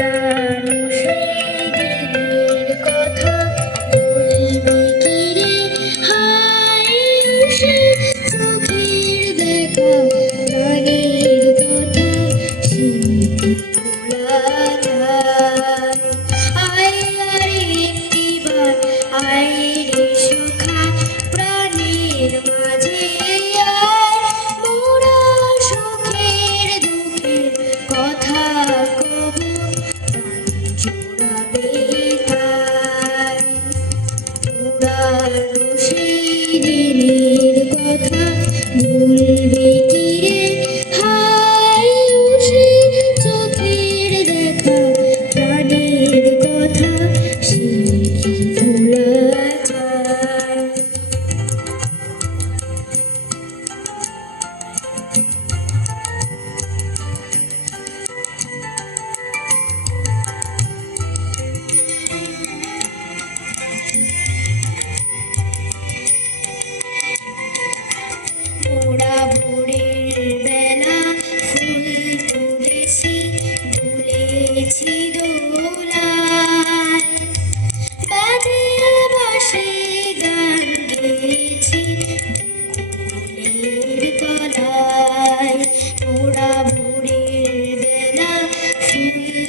পুরানো সেই দিনের কথা বলবি কি রে? হায় সে চোখের দেখা প্রাণের কথা সে কি ভোলা যায়? আয় আরে একটিবার আয় রে সখা প্রাণের মাঝে আয়, মোরা সুখের দুঃখের কথা কব প্রাণ জুড়াবে তাই। পুরানো সেই দিনের কথা ভুলবি কি রে? হায় সে চোখের দেখা প্রাণের কথা সে কি ভোলা যায়? মোরা ভোরের বেলা ফুল তুলেছি, দুলেছি দোলায়, বাঁধিয়া বাঁশি গান গেয়েছি ফুলের তলায়। মোরা ভোরের বেলা ফুল